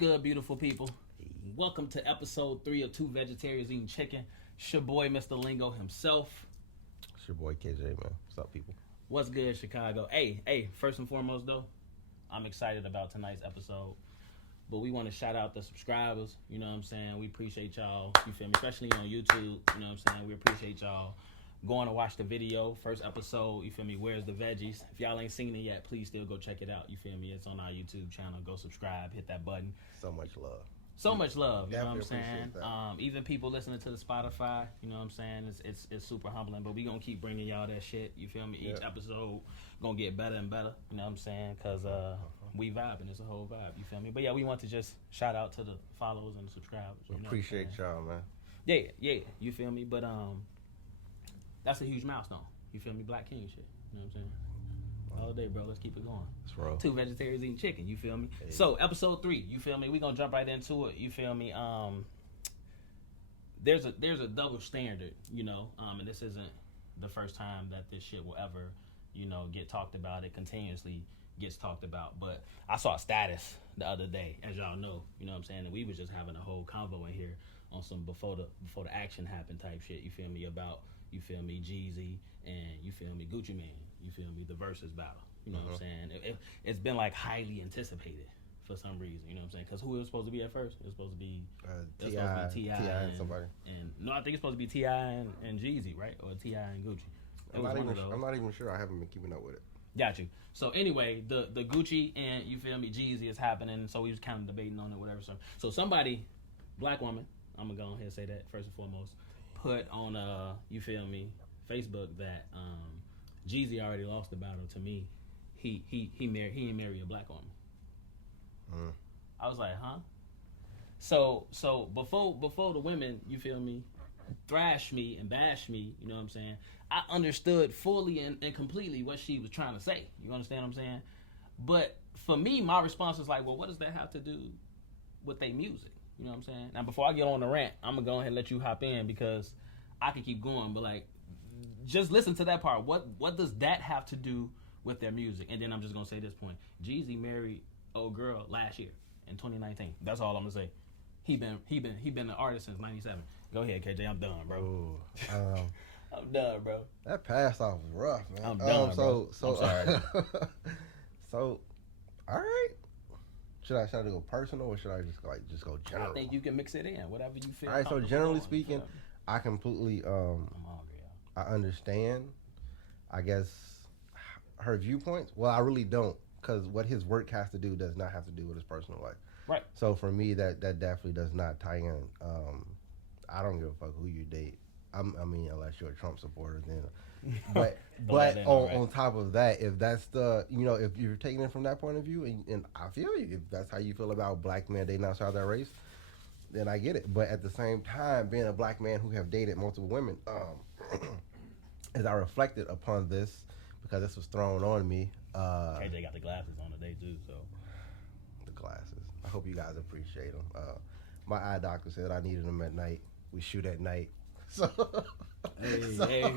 good, beautiful people? Welcome to episode 3 of Two Vegetarians Eating Chicken. It's your boy, Mr. Lingo himself. It's your boy, KJ, man. What's up, people? What's good, Chicago? Hey, first and foremost, though, I'm excited about tonight's episode. But we want to shout out the subscribers, you know what I'm saying? We appreciate y'all, you feel me? Especially on YouTube, you know what I'm saying? We appreciate y'all going to watch the video, first episode, you feel me? Where's the veggies? If y'all ain't seen it yet, please still go check it out, you feel me? It's on our YouTube channel. Go subscribe, hit that button. So much love. So much love, you know what I'm saying? That. Even people listening to the Spotify, you know what I'm saying? It's super humbling, but we gonna keep bringing y'all that shit, you feel me? Each episode gonna get better and better, you know what I'm saying? Because we vibing, it's a whole vibe, you feel me? But yeah, we want to just shout out to the followers and the subscribers. You know appreciate y'all, man. Yeah, you feel me? But that's a huge milestone, you feel me? Black King shit, you know what I'm saying? All day, bro. Let's keep it going. Let's roll. Two vegetarians eating chicken. You feel me? Hey. So, episode 3. You feel me? We gonna jump right into it. You feel me? There's a double standard, you know, and this isn't the first time that this shit will ever, you know, get talked about. It continuously gets talked about. But I saw a status the other day, as y'all know, you know what I'm saying, and we was just having a whole convo in here on some before the action happened type shit. You feel me? About, you feel me, Jeezy and, you feel me, Gucci Mane. You feel me? The versus battle. You know what I'm saying? It's been like highly anticipated for some reason. You know what I'm saying? Because who it was supposed to be at first? It was supposed to be T.I. and somebody. And no, I think it's supposed to be T.I. and Jeezy, right? Or T.I. and Gucci. I'm not even sure. I haven't been keeping up with it. Got you. So anyway, the Gucci and, you feel me, Jeezy is happening. So we was kind of debating on it, whatever. So somebody, black woman, I'm gonna go ahead and say that first and foremost, put on you feel me, Facebook that Jeezy already lost the battle. To me, he ain't marry a black woman. I was like, huh? So before the women, you feel me, thrash me and bash me, you know what I'm saying, I understood fully and completely what she was trying to say. You understand what I'm saying? But for me, my response was like, well, what does that have to do with their music? You know what I'm saying? Now, before I get on the rant, I'm going to go ahead and let you hop in because I can keep going, but like, just listen to that part. What does that have to do with their music? And then I'm just gonna say this point: Jeezy married old girl last year in 2019. That's all I'm gonna say. He been an artist since '97. Go ahead, KJ. I'm done, bro. Ooh, I'm done, bro. that pass off was rough, man. I'm done, bro. I'm sorry. So, all right. Should I go personal or should I just go general? I think you can mix it in, whatever you feel. All right. So generally speaking, I completely I'm hungry. I understand, I guess, her viewpoints. Well, I really don't, because what his work has to do does not have to do with his personal life. Right. So for me, that definitely does not tie in. I don't give a fuck who you date. I mean, unless you're a Trump supporter, then. But on top of that, if that's the, you know, if you're taking it from that point of view, and I feel you, if that's how you feel about black men dating outside their race, then I get it. But at the same time, being a black man who have dated multiple women, as I reflected upon this, because this was thrown on me. KJ got the glasses on today too, so. The glasses. I hope you guys appreciate them. My eye doctor said I needed them at night. We shoot at night. So. Hey.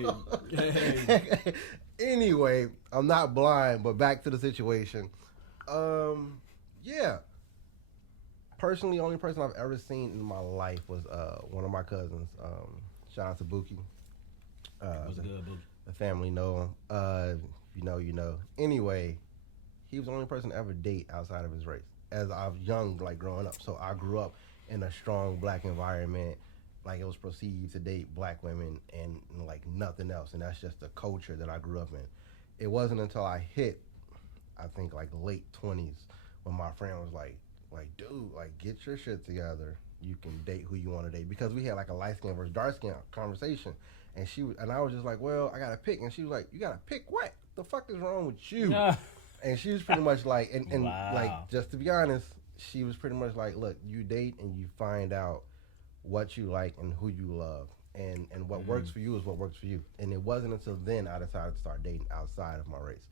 Anyway, I'm not blind, but back to the situation. Yeah. Personally, the only person I've ever seen in my life was one of my cousins. Shout out to Buki. What's good, Buki? The family know him. You know. Anyway, he was the only person to ever date outside of his race. As I was young, like growing up. So I grew up in a strong black environment. Like it was perceived to date black women and like nothing else. And that's just the culture that I grew up in. It wasn't until I hit, I think like late 20s, when my friend was like, dude, like get your shit together. You can date who you want to date. Because we had like a light skin versus dark skin conversation. And I was just like, well, I gotta pick. And she was like, you gotta pick what? The fuck is wrong with you? And she was pretty much like, and wow. Like, just to be honest, she was pretty much like, look, you date and you find out what you like and who you love. And what works for you is what works for you. And it wasn't until then I decided to start dating outside of my race.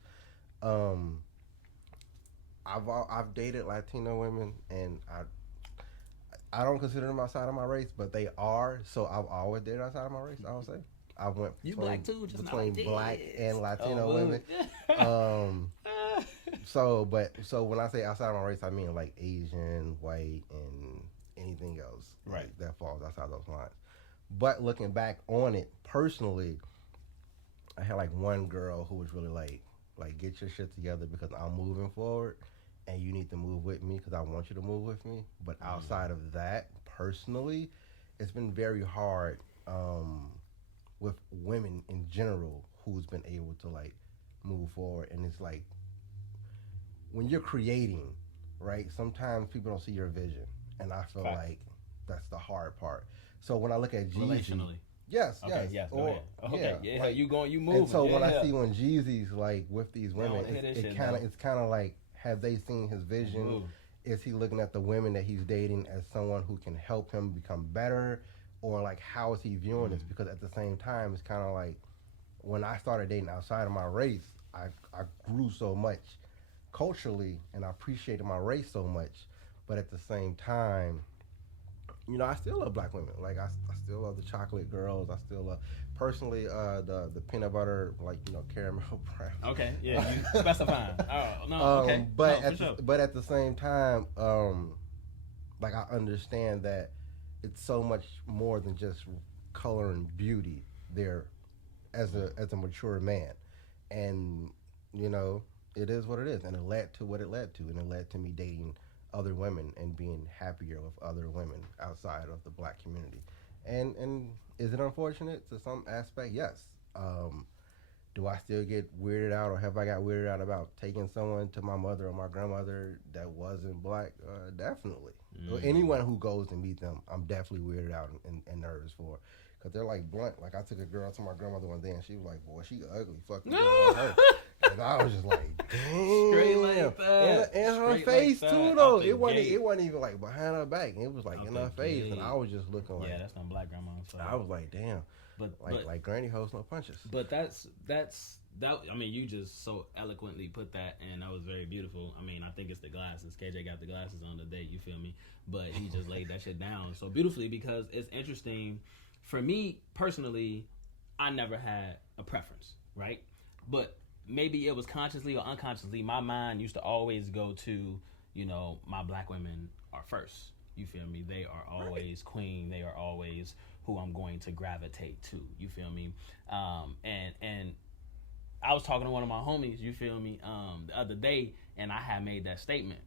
I've dated Latino women, and I don't consider them outside of my race, but they are. So I've always dated outside of my race, I would say. I went you black too, just between not like black this. and Latino women. So when I say outside of my race, I mean like Asian, white, and anything else Right. that falls outside those lines. But looking back on it personally, I had like one girl who was really like get your shit together because I'm moving forward, and you need to move with me because I want you to move with me. But outside of that, personally, it's been very hard with women in general who's been able to like move forward, and it's like when you're creating, right? Sometimes people don't see your vision, and I feel like that's the hard part. So when I look at Jeezy, Relationally. yes, Okay, yes. Go ahead. Okay, yeah. like, you move. and so when I see when Jeezy's like with these women, it's kind of like, have they seen his vision? Move. Is he looking at the women that he's dating as someone who can help him become better, or like how is he viewing this? Because at the same time, it's kind of like when I started dating outside of my race, I grew so much culturally, and I appreciated my race so much, but at the same time, you know, I still love black women. Like I still love the chocolate girls. I still love, personally, the peanut butter, like, you know, caramel brown. Okay, yeah, you specifying. Oh no, okay. But no, but at the same time, like I understand that it's so much more than just color and beauty there as a mature man, and you know, it is what it is, and it led to what it led to, and it led to me dating other women and being happier with other women outside of the black community. And is it unfortunate to some aspect? Yes. Do I still get weirded out, or have I got weirded out about taking someone to my mother or my grandmother that wasn't black? Definitely. Anyone who goes to meet them, I'm definitely weirded out and nervous for, because they're like blunt. Like I took a girl to my grandmother one day, and she was like, "Boy, she ugly, fuck her." And I was just like, damn. Straight like that. And her Straight face like too, that. though. Out It wasn't the gate. even like behind her back. It was like Out in the her face, gate. and I was just looking like, Yeah, that's not black grandma. So. I was like, damn. But Like granny hoes, no punches. But that's that. I mean, you just so eloquently put that, and that was very beautiful. I mean, I think it's the glasses. KJ got the glasses on the day. You feel me? But he just laid that shit down so beautifully, because it's interesting. For me personally, I never had a preference, right? But maybe it was consciously or unconsciously, my mind used to always go to, you know, my black women are first. You feel me? They are always queen. They are always who I'm going to gravitate to. You feel me? And I was talking to one of my homies, you feel me, the other day, and I had made that statement.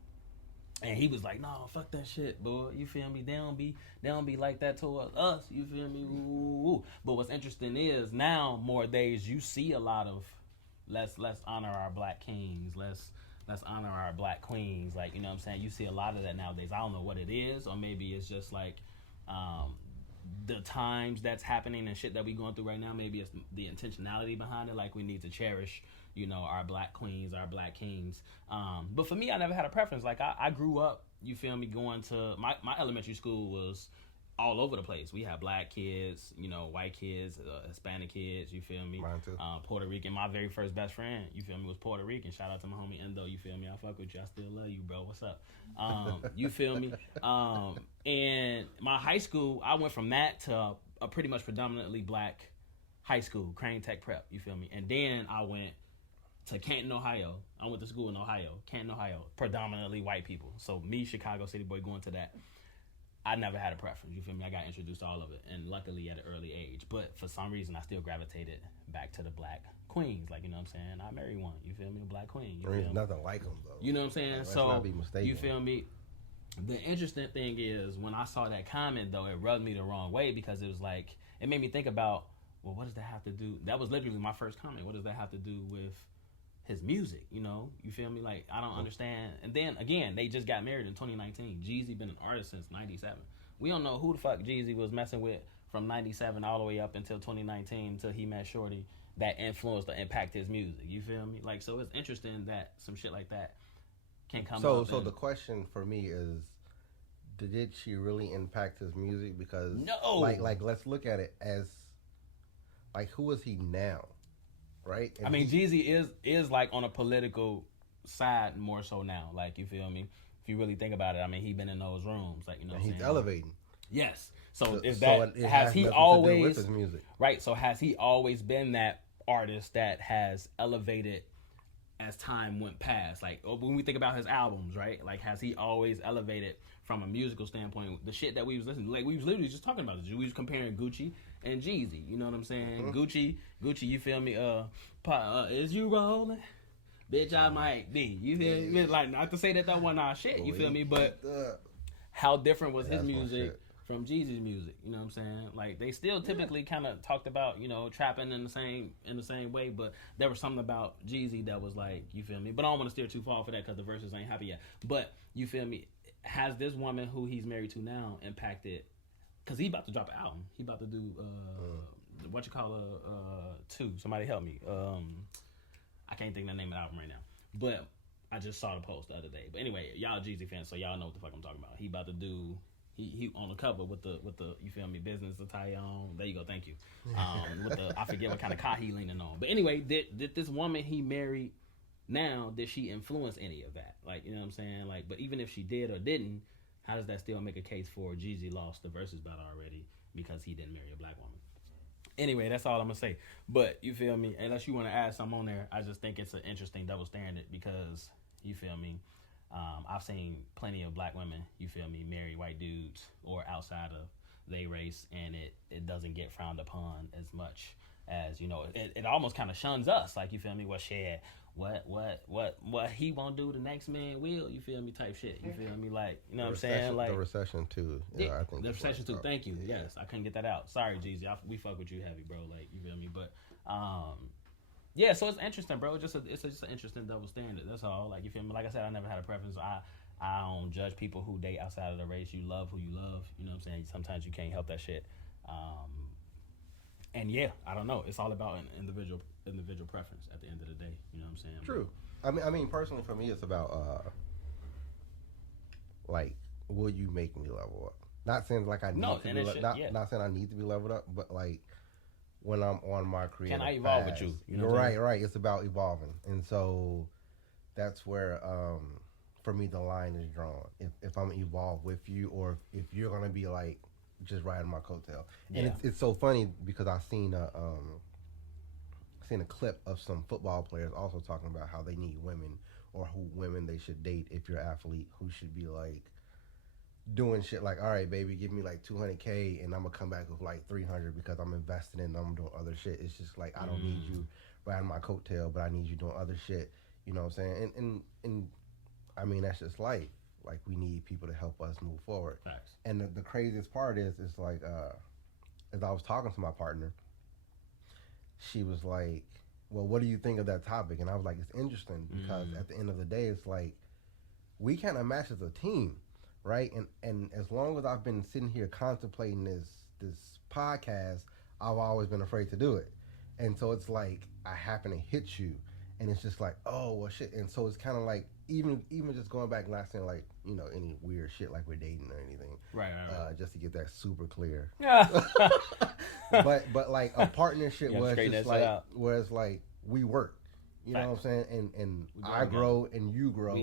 And he was like, "No, fuck that shit, boy. You feel me? They don't be like that towards us. You feel me? Ooh. But what's interesting is now more days you see a lot of let's honor our black kings. Let's honor our black queens. Like, you know what I'm saying? You see a lot of that nowadays. I don't know what it is, or maybe it's just like the times that's happening and shit that we going through right now. Maybe it's the intentionality behind it. Like, we need to cherish, you know, our black queens, our black kings. But for me, I never had a preference. Like, I grew up, you feel me, going to my elementary school was all over the place. We had black kids, you know, white kids, Hispanic kids, you feel me? Mine too. Puerto Rican. My very first best friend, you feel me, was Puerto Rican. Shout out to my homie Endo, you feel me? I fuck with you. I still love you, bro. What's up? You feel me? And my high school, I went from that to a pretty much predominantly black high school, Crane Tech Prep, you feel me? And then I went to Canton, Ohio. I went to school in Ohio, Canton, Ohio, predominantly white people. So me, Chicago City boy, going to that. I never had a preference, you feel me? I got introduced to all of it, and luckily at an early age. But for some reason, I still gravitated back to the black queens. Like, you know what I'm saying? I married one, you feel me? A black queen. There's nothing like them, though. You know what I'm saying? Let's so, not be mistaken. you feel me? The interesting thing is, when I saw that comment, though, it rubbed me the wrong way, because it was like, it made me think about, well, what does that have to do? That was literally my first comment. What does that have to do with his music, you know? You feel me? Like, I don't understand. And then, again, they just got married in 2019. Jeezy been an artist since 97. We don't know who the fuck Jeezy was messing with from 97 all the way up until 2019, until he met Shorty that influenced or impacted his music. You feel me? Like, so it's interesting that some shit like that can come up. So the question for me is, did she really impact his music? Because no, like let's look at it as, like, who is he now, right? I mean, Jeezy is like on a political side more so now. Like, you feel me? If you really think about it, I mean, he been in those rooms, like, you know, he's elevating. Yes. So is so that, has he always, with his music, right? So has he always been that artist that has elevated as time went past. Like when we think about his albums, right? Like has he always elevated from a musical standpoint? The shit that we was listening, like we was literally just talking about this. We was comparing Gucci and Jeezy. You know what I'm saying? Gucci, you feel me? Is you rolling? Bitch, I might be. You feel me? Like not to say that wasn't our shit. You feel me? But how different was his music from Jeezy's music? You know what I'm saying? Like they still typically kind of talked about, you know, trapping in the same way, but there was something about Jeezy that was like, you feel me? But I don't want to steer too far for that because the verses ain't happy yet. But you feel me? Has this woman who he's married to now impacted? Because he about to drop an album. He about to do what you call two. Somebody help me. I can't think of the name of the album right now, but I just saw the post the other day. But anyway, y'all Jeezy fans, so y'all know what the fuck I'm talking about. He about to do. He on the cover with the you feel me, business attire on. There you go, thank you. With the I forget what kind of car he leaning on. But anyway, did this woman he married now, did she influence any of that? Like, you know what I'm saying? Like, but even if she did or didn't, how does that still make a case for Jeezy lost the versus battle already because he didn't marry a black woman? Anyway, that's all I'm gonna say. But you feel me? Unless you want to add something on there, I just think it's an interesting double standard because you feel me. I've seen plenty of black women, you feel me, marry white dudes or outside of their race, and it doesn't get frowned upon as much as, you know, it almost kind of shuns us, like, you feel me, well, shit, what he won't do, the next man will, you feel me, type shit, you feel me, like, you know what I'm saying, like. The recession, too. Yeah, I think the recession, too, thank you, yes, I couldn't get that out, sorry, Jeezy, we fuck with you heavy, bro, like, you feel me, but, yeah, so it's interesting, bro. It's just an interesting double standard. That's all. Like, you feel me? Like I said, I never had a preference. I don't judge people who date outside of the race. You love who you love. You know what I'm saying? Sometimes you can't help that shit. And yeah, I don't know. It's all about an individual preference at the end of the day. You know what I'm saying? True. I mean, personally, for me, it's about like, will you make me level up? Not saying like I need to be not saying I need to be leveled up, but like. When I'm on my creative path. Can I evolve with you? You know what right. It's about evolving. And so that's where, for me, the line is drawn. If I'm evolved with you or if you're going to be, like, just riding my coattail. Yeah. And it's so funny because I've seen a clip of some football players also talking about how they need women or who women they should date if you're an athlete who should be, like, doing shit like, all right, baby, give me like $200K and I'm gonna come back with like $300 because I'm investing in, I'm doing other shit. It's just like, I don't need you riding my coattail, but I need you doing other shit. You know what I'm saying? And I mean, that's just life. Like, we need people to help us move forward. Facts. And the craziest part is, it's like, as I was talking to my partner, she was like, well, what do you think of that topic? And I was like, it's interesting because at the end of the day, it's like, we kind of match as a team. Right, and as long as I've been sitting here contemplating this podcast, I've always been afraid to do it, and so it's like I happen to hit you, and it's just like, oh well, shit, and so it's kind of like even just going back, not saying like, you know, any weird shit like we're dating or anything, right. Just to get that super clear, yeah. but like a partnership where it's like we work. You know what I'm saying? And I grow and you grow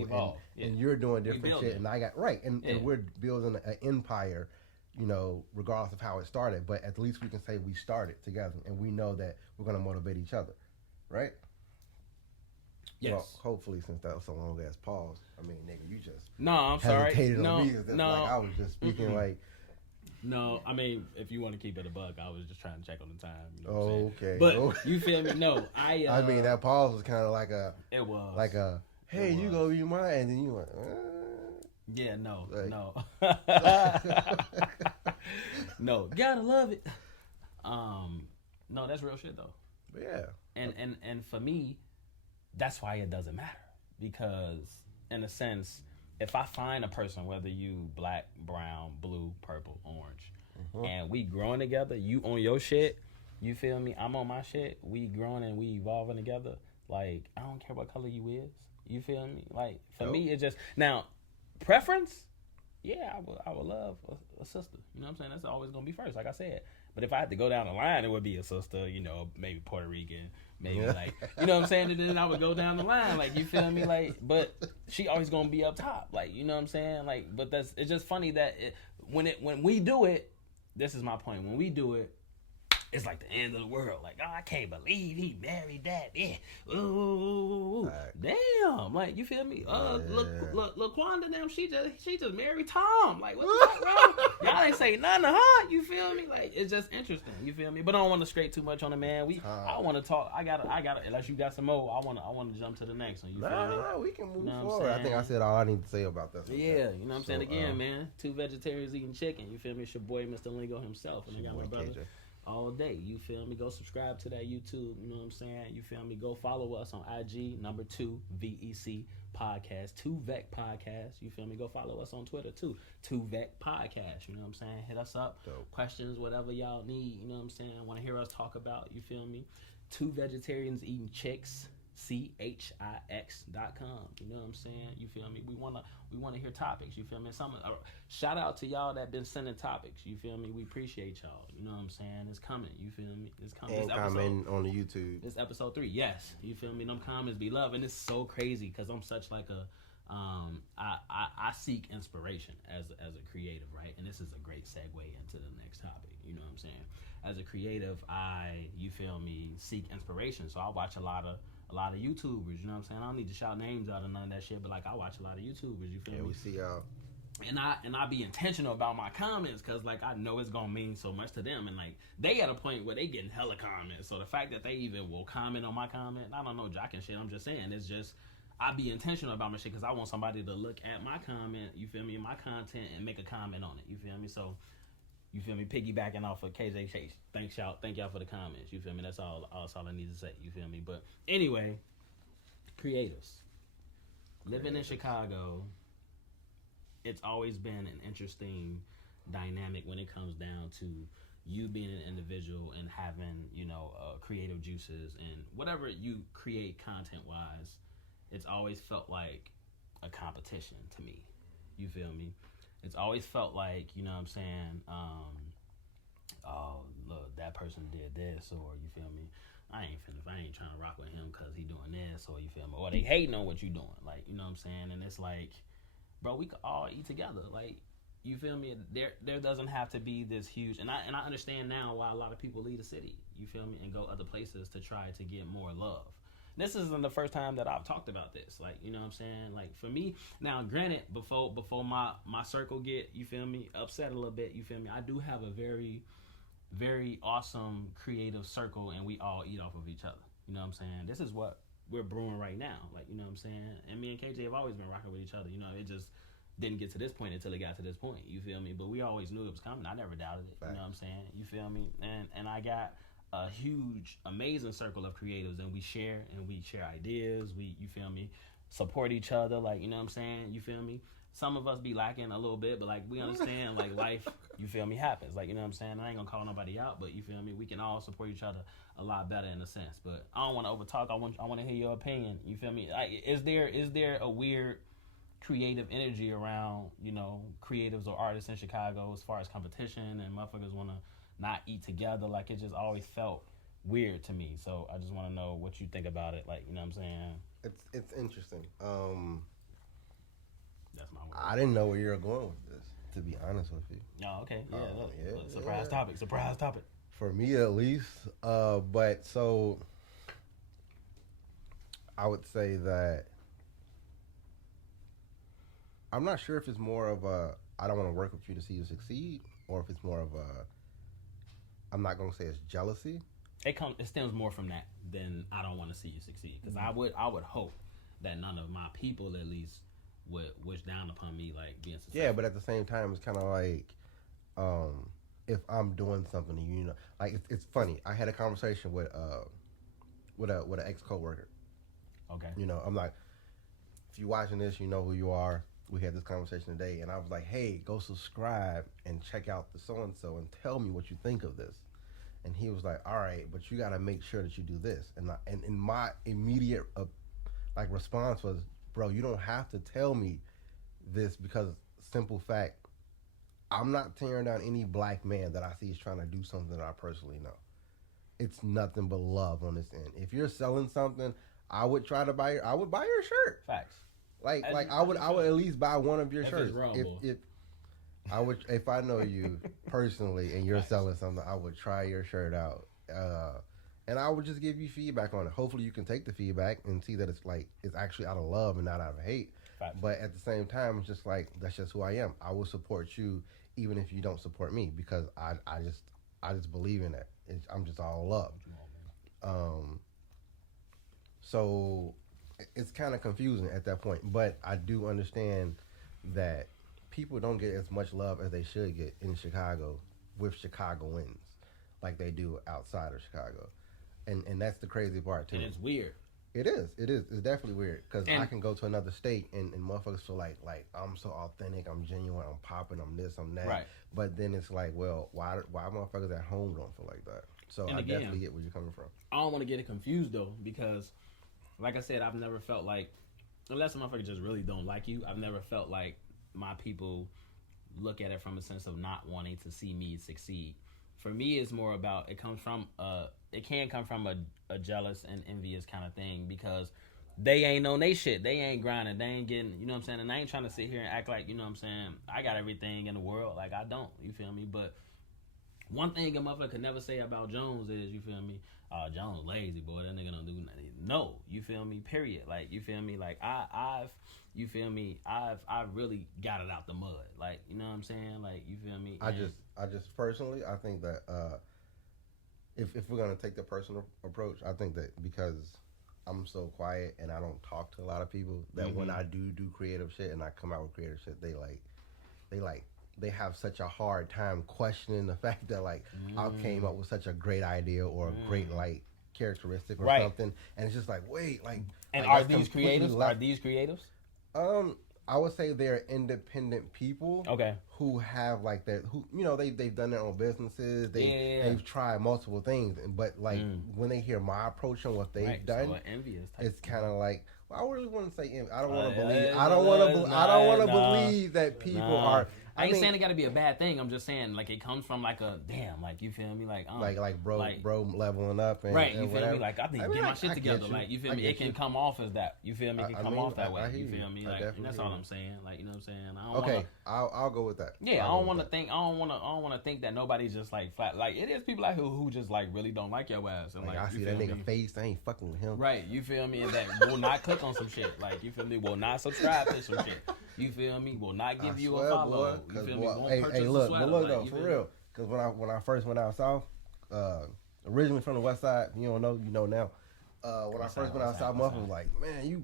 and you're doing different shit and I got and we're building an empire, you know, regardless of how it started. But at least we can say we started together and we know that we're gonna motivate each other. Right? Yes. Well, hopefully, since that was a long ass pause. I mean, nigga, you just I'm sorry. On me. Like I was just speaking like. No, I mean, if you want to keep it a buck, I was just trying to check on the time. You know okay. But you feel me? No, I mean, that pause was kind of like a. It was. Like a, hey, you go, you mine, and then you went. Yeah, no. No, gotta love it. No, that's real shit though. Yeah. And for me, that's why it doesn't matter, because in a sense, if I find a person, whether you black, brown, blue, purple, orange, and we growing together, you on your shit, you feel me? I'm on my shit. We growing and we evolving together. Like, I don't care what color you is. You feel me? Like, for me, it's just now preference. Yeah, I would love a sister. You know what I'm saying? That's always gonna be first, like I said. But if I had to go down the line, it would be a sister. You know, maybe Puerto Rican, maybe like, you know what I'm saying? And then I would go down the line, like, you feel me? Like, but she always gonna be up top, like, you know what I'm saying? Like, but it's just funny that when we do it, this is my point. When we do it, it's like the end of the world. Like, oh, I can't believe he married that. Yeah. Ooh, damn. Like, you feel me? LaQuanda, damn, she just married Tom. Like, what the fuck, bro? Y'all ain't say nothing to her. You feel me? Like, it's just interesting. You feel me? But I don't want to stray too much on the man. I want to talk. I gotta. Unless you got some more, I want to jump to the next one. You feel me? Nah, we can move forward. I think I said all I need to say about that. Yeah, you know what I'm saying? Again, man, 2 vegetarians eating chicken. You feel me? It's your boy, Mr. Lingo himself. And I got my brother. KJ. All day, you feel me? Go subscribe to that YouTube, you know what I'm saying? You feel me? Go follow us on IG, number 2 VEC Podcast, 2 Vec Podcast, you feel me? Go follow us on Twitter too, 2 Vec Podcast, you know what I'm saying? Hit us up, dope. Questions, whatever y'all need, you know what I'm saying? Want to hear us talk about, you feel me? 2 vegetarians eating chicks, CHIX.com. You know what I'm saying? You feel me? We wanna hear topics. You feel me? Shout out to y'all that been sending topics. You feel me? We appreciate y'all. You know what I'm saying? It's coming. You feel me? It's coming. And comment on the YouTube. It's episode 3. Yes. You feel me? Them comments be love, and it's so crazy because I'm such like a I seek inspiration as a creative, right? And this is a great segue into the next topic. You know what I'm saying? As a creative, you feel me, seek inspiration. So I watch a lot of YouTubers, you know what I'm saying? I don't need to shout names out or none of that shit, but like I watch a lot of YouTubers, you feel me? Yeah, we see y'all. And I be intentional about my comments because like I know it's gonna mean so much to them, and like they at a point where they getting hella comments. So the fact that they even will comment on my comment, I don't know jocking shit. I'm just saying it's just I be intentional about my shit because I want somebody to look at my comment, you feel me, my content and make a comment on it, you feel me? So. You feel me? Piggybacking off of KJ Chase. Thank y'all for the comments. You feel me? That's all I need to say. You feel me? But anyway, creatives. Living in Chicago, it's always been an interesting dynamic when it comes down to you being an individual and having, creative juices and whatever you create content-wise, it's always felt like a competition to me. You feel me? It's always felt like, you know what I'm saying, oh, look, that person did this, or you feel me, I ain't trying to rock with him because he doing this, or you feel me, or they hating on what you doing, like, you know what I'm saying, and it's like, bro, we could all eat together, like, you feel me, there doesn't have to be this huge, and I understand now why a lot of people leave the city, you feel me, and go other places to try to get more love. This isn't the first time that I've talked about this. Like, you know what I'm saying? Like, for me, now, granted, before my circle get, you feel me, upset a little bit, you feel me, I do have a very, very awesome creative circle, and we all eat off of each other. You know what I'm saying? This is what we're brewing right now. Like, you know what I'm saying? And me and KJ have always been rocking with each other. You know, it just didn't get to this point until it got to this point. You feel me? But we always knew it was coming. I never doubted it. Right. You know what I'm saying? You feel me? And I got a huge, amazing circle of creatives, and we share ideas. You feel me, support each other, like, you know what I'm saying, you feel me. Some of us be lacking a little bit, but like we understand like life, you feel me, happens, like, you know what I'm saying. I ain't gonna call nobody out, but you feel me, we can all support each other a lot better in a sense. But I don't want to overtalk. I want to hear your opinion. You feel me? Is there a weird creative energy around, creatives or artists in Chicago as far as competition and motherfuckers want to not eat together? Like, it just always felt weird to me. So I just want to know what you think about it. Like, you know what I'm saying? It's interesting. That's my word. I didn't know where you were going with this, to be honest with you. Oh, okay. Yeah. Surprise topic. For me, at least. But so I would say that I'm not sure if it's more of a I don't want to work with you to see you succeed, or if it's more of a I'm not gonna say it's jealousy. It stems more from that than I don't want to see you succeed. Because I would hope that none of my people at least would wish down upon me like being successful. Yeah, but at the same time, it's kind of like if I'm doing something, like it's funny. I had a conversation with an ex coworker. Okay. I'm like, if you're watching this, you know who you are. We had this conversation today, and I was like, hey, go subscribe and check out the so-and-so and tell me what you think of this. And he was like, all right, but you got to make sure that you do this. And my immediate response was, bro, you don't have to tell me this, because simple fact, I'm not tearing down any black man that I see is trying to do something that I personally know. It's nothing but love on this end. If you're selling something, I would buy your shirt. Facts. Like I would at least buy one of your shirts. It's I would, if I know you personally and you're selling something, I would try your shirt out, and I would just give you feedback on it. Hopefully, you can take the feedback and see that it's actually out of love and not out of hate. Facts. But at the same time, it's just like that's just who I am. I will support you even if you don't support me because I just believe in it. I'm just all love. So it's kind of confusing at that point, but I do understand that people don't get as much love as they should get in Chicago with Chicagoans like they do outside of Chicago. And that's the crazy part too. And it's weird. It is. It's definitely weird because I can go to another state and motherfuckers feel like I'm so authentic, I'm genuine, I'm popping, I'm this, I'm that. Right. But then it's like, well, why motherfuckers at home don't feel like that? So I definitely get where you're coming from. I don't want to get it confused though because, like I said, I've never felt like, unless a motherfucker just really don't like you, I've never felt like my people look at it from a sense of not wanting to see me succeed. For me, it's more about it can come from a jealous and envious kind of thing because they ain't on they shit. They ain't grinding. They ain't getting, you know what I'm saying? And I ain't trying to sit here and act like, you know what I'm saying, I got everything in the world. Like, I don't. You feel me? But one thing a motherfucker could never say about Jones is, you feel me, Jones lazy, boy. That nigga don't do nothing. No. You feel me? Period. Like, you feel me? Like, I've really got it out the mud. Like, you know what I'm saying? Like, you feel me? I just personally, I think that if we're gonna take the personal approach, I think that because I'm so quiet and I don't talk to a lot of people, that when I do creative shit and I come out with creative shit, they have such a hard time questioning the fact that I came up with such a great idea or a great characteristic or something, and it's just like, wait, like. And like, are these creatives? Are these creatives? I would say they're independent people. Okay. Who have like that? Who they've done their own businesses. They've tried multiple things, but when they hear my approach on what they've done, so envious it's kind of like. Well, I really want to say I don't want to believe. I don't want to believe that people are. I ain't saying it got to be a bad thing. I'm just saying like it comes from like a damn, like you feel me, like bro leveling up and right. You and feel whatever. me? Like I need to get my shit together. Like you feel me? It can come off as that. You feel me? It can come off that way. You feel me? Like and that's all I'm saying. Like you know what I'm saying? I'll go with that. Yeah, I don't want to think. I don't want to think that nobody's just like flat. Like it is people out here who just like really don't like your ass. And like I see that nigga face. I ain't fucking with him. Right. You feel me? And that will not click on some shit. Like you feel me? Will not subscribe to some shit. You feel me? Will not give you a follow. You feel me? Won't purchase look, a sweater. But look though, for real. Because when I first went out south, originally from the west side, you don't know, you know now. When I first went out south, motherfuckers was like, man, you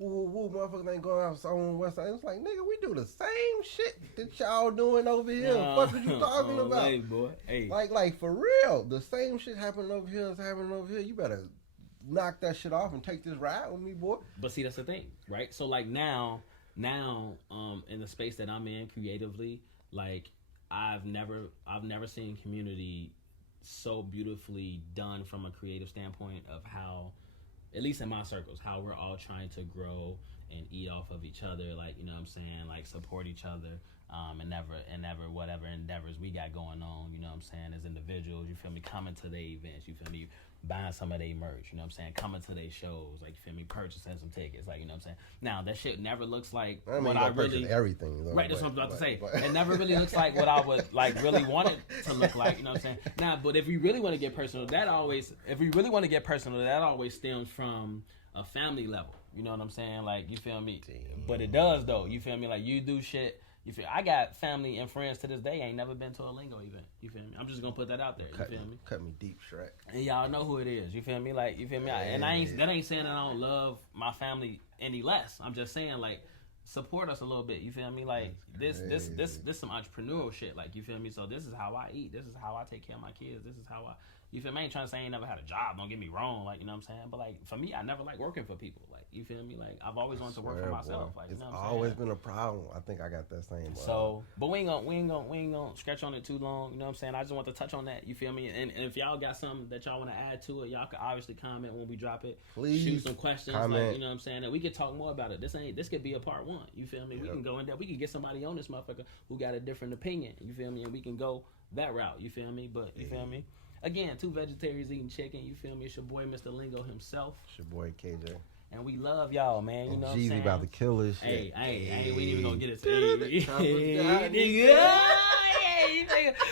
motherfuckers ain't going out south on the west side. It's like, nigga, we do the same shit that y'all doing over here. What are you talking about? Hey, boy. Hey. Like for real, the same shit happening over here is happening over here. You better knock that shit off and take this ride with me, boy. But see, that's the thing, right? So like now, in the space that I'm in creatively, like I've never seen community so beautifully done from a creative standpoint of how, at least in my circles, how we're all trying to grow and eat off of each other, like, you know what I'm saying, like support each other, and never whatever endeavors we got going on, you know what I'm saying, as individuals, you feel me, coming to their events, you feel me, buying some of their merch, you know what I'm saying, coming to their shows, like, you feel me, purchasing some tickets, like, you know what I'm saying. Now, that shit never looks like what I really... everything, though. Right, that's what I'm about to say. It never really looks like what I would, like, really want it to look like, you know what I'm saying. Now, but if we really want to get personal, that always stems from a family level, you know what I'm saying, like, you feel me. Damn. But it does, though, you feel me, like, you do shit. You feel? I got family and friends to this day ain't never been to a Lingo event. You feel me? I'm just gonna put that out there. You feel me? Cut me deep, Shrek. And y'all know who it is. You feel me? Like you feel me? And that ain't saying that I don't love my family any less. I'm just saying like support us a little bit. You feel me? Like this some entrepreneurial shit. Like you feel me? So this is how I eat. This is how I take care of my kids. This is how I. You feel me? I ain't trying to say I ain't never had a job. Don't get me wrong. Like you know what I'm saying. But like for me, I never like working for people. Like you feel me? Like I've always wanted to work for myself. Like it's you know what I'm always saying? been a problem. I think I got that same. So, but we ain't gonna scratch on it too long. You know what I'm saying? I just want to touch on that. You feel me? And if y'all got something that y'all want to add to it, y'all can obviously comment when we drop it. Please shoot some questions. Comment. Like, you know what I'm saying? And we could talk more about it. This could be a part one. You feel me? Yep. We can go in there. We can get somebody on this motherfucker who got a different opinion. You feel me? And we can go that route. You feel me? But you feel me? Again, two vegetarians eating chicken. You feel me? It's your boy, Mr. Lingo himself. It's your boy, KJ. And we love y'all, man. You know what I'm Jeezy saying? about to kill this shit. Hey, we ain't even gonna get it.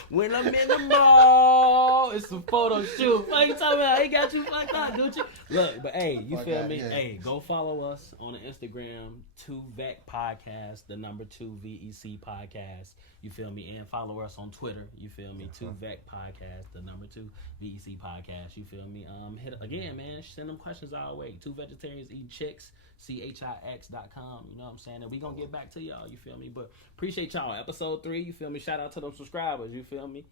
When I'm in the mall, it's a photo shoot. What you talking about? He got you fucked up, Gucci. Look, but hey, you feel me? Yeah. Hey, go follow us on the Instagram, 2Vec Podcast, the number 2 VEC Podcast. You feel me? And follow us on Twitter. You feel me? 2Vec Podcast, the number 2 VEC Podcast. You feel me? Hit again, man. Send them questions our way. 2 vegetarians eat chicks. CHIX.com. You know what I'm saying? And we gonna get back to y'all. You feel me? But appreciate y'all. Episode 3. You feel me? Shout out to them subscribers. You feel me?